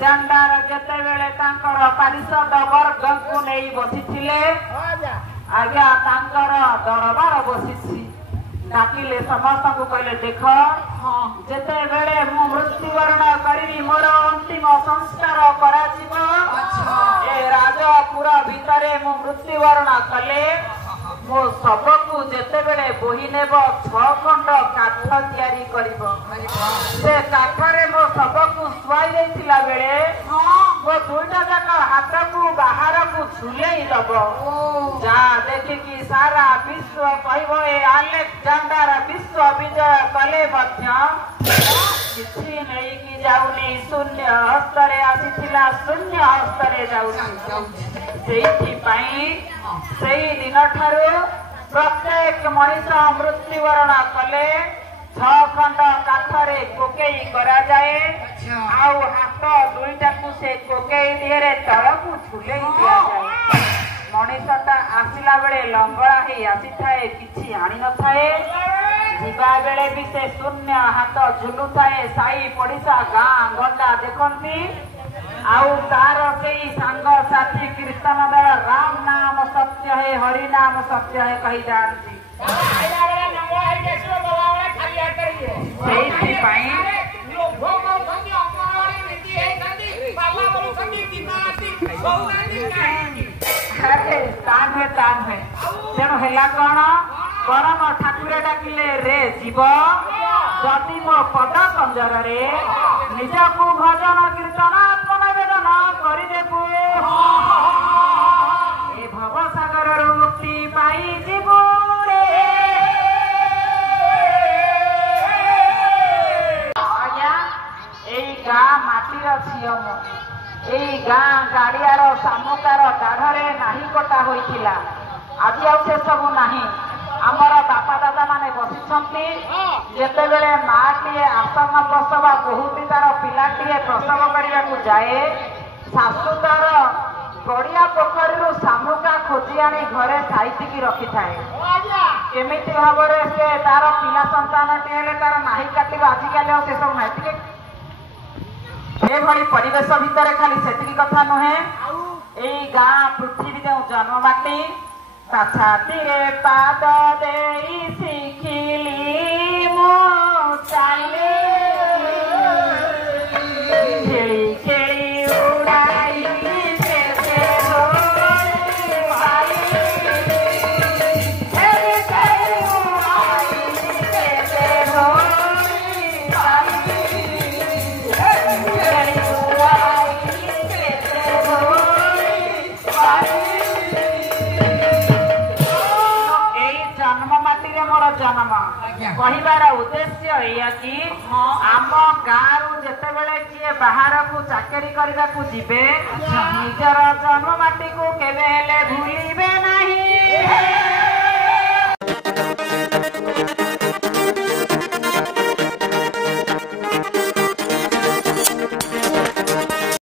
Alexander ଯେତେବେଳେ ତାଙ୍କର ପାରିଷଦ ବର୍ଗଙ୍କୁ ନେଇ ବସିଥିଲେ ଆଜ୍ଞା ତାଙ୍କର ଦରବାର ବସିଛି ଡାକିଲେ ସମସ୍ତଙ୍କୁ କହିଲେ ଦେଖ ଯେତେବେଳେ ମୁଁ ମୃତ୍ୟୁବରଣ କରିବି ମୋର ଅନ୍ତିମ ସଂସ୍କାର କରାଯିବ ଏ ରାଜପୁର ଭିତରେ ମୁଁ ମୃତ୍ୟୁବରଣ କଲେ ମୋ ଶବକୁ ଯେତେବେଳେ ବୋହି ନେବ 6 ଖଣ୍ଡ କାଠ ତିଆରି କରିବ ସେ କାଠରେ ମୋ ଶବକୁ ଶୁଆଇ ଦେଇଥିଲା ବେଳେ ମୋ 2ଟା ଯାକ ହାତକୁ ବାହାରକୁ ଝୁଲେଇ ଦବ ଯାହା ଦେଖିକି ସାରା ବିଶ୍ୱ କହିବ ଏ ଆଲେକ୍ଜାଣ୍ଡାର ବିଶ୍ୱ ବିଜୟ କଲେ ମଧ୍ୟ କିଛି ନେଇକି ଯାଉନି ଶୂନ୍ୟ ହସ୍ତରେ ଆସିଥିଲା ଶୂନ୍ୟ ହସ୍ତରେ ଯାଉନି ସେଇଥିପାଇଁ ସେଇ ଦିନଠାରୁ ପ୍ରତ୍ୟେକ ମଣିଷ ମୃତ୍ୟୁବରଣ କଲେ 6 ଖଣ୍ଡ କାଠରେ କୋକେଇ କରାଯାଏ ଆଉ ହାତ 2ଟାକୁ ସେ କୋକେଇ ଦିହରେ ତଳକୁ ଝୁଲେଇ ଦିଆଯାଏ ମଣିଷଟା ଆସିଲା ବେଳେ ଲଙ୍ଗଳା ହେଇ ଆସିଥାଏ କିଛି ଆଣିନଥାଏ ଯିବା ବେଳେ ବି ସେ ଶୂନ୍ୟ ହାତ ଝୁଲୁଥାଏ ସାଇ ପଡ଼ିଶା ଗାଁ ଗଣ୍ଡା ଦେଖନ୍ତି ଆଉ ତାର ସେଇ ସାଙ୍ଗସାଥୀ କୀର୍ତ୍ତନ ଦଳ ରାମ ନାମ ସତ୍ୟ ହେ ହରି ନାମ ସତ୍ୟ ହେ କହି ଯାଆନ୍ତି ସେଇଥିପାଇଁ ତା ନୁହେଁ ତେଣୁ ହେଲା କଣ ପରମ ଠାକୁର ଡାକିଲେ ରେ ଯିବ ଯଦି ମୋ ପଦ କଞ୍ଜରରେ ନିଜକୁ ଭଜନ କୀର୍ତ୍ତନ ଆତ୍ମନିବେଦନ କରିଦେବୁ ଏ ଭବସାଗରରୁ ମୁକ୍ତି ପାଇଯିବୁ ଆଜ୍ଞା ଏଇ ଗାଁ ମାଟିର ଝିଅ ମୁଁ ଏଇ ଗାଁ ଗାଡିଆର ଶାମୁକାର ଦାଢରେ ନାହିଁ କଟା ହୋଇଥିଲା ଆଜି ଆଉ ସେ ସବୁ ନାହିଁ ଆମର ବାପା ଦାଦା ମାନେ ବସିଛନ୍ତି ଯେତେବେଳେ ମାଟିଏ ଆସନ ପ୍ରସବ ବହୁତି ତାର ପିଲାଟିଏ ପ୍ରସବ କରିବାକୁ ଯାଏ ଶାଶୁ ତାର ଗଡିଆ ପୋଖରୀରୁ ଶାମୁକା ଖୋଜି ଆଣି ଘରେ ସାଇତିକି ରଖିଥାଏ କେମିତି ଭାବରେ ସେ ତାର ପିଲା ସନ୍ତାନଟି ହେଲେ ତାର ନାହିଁ କାଟିବ ଆଜିକାଲି ଆଉ ସେସବୁ ନାହିଁ ଟିକେ ଏଭଳି ପରିବେଶ ଭିତରେ ଖାଲି ସେତିକି କଥା ନୁହେଁ ଏଇ ଗାଁ ପୃଥିବୀ ଯେଉଁ ଜନ୍ମ ମାଟି ତା ଛାତିରେ ପାଦ ଦେଇ ଶିଖିଲି ମୁଁ ଚାଲି ଖେଳି ଖେଳି ଉଡ଼ାଇଲି କହିବାର ଉଦ୍ଦେଶ୍ୟ ଏଇଆ କି ଆମ ଗାଁରୁ ଯେତେବେଳେ କିଏ ବାହାରକୁ ଚାକିରି କରିବାକୁ ଯିବେ ନିଜର ଜନ୍ମମାଟି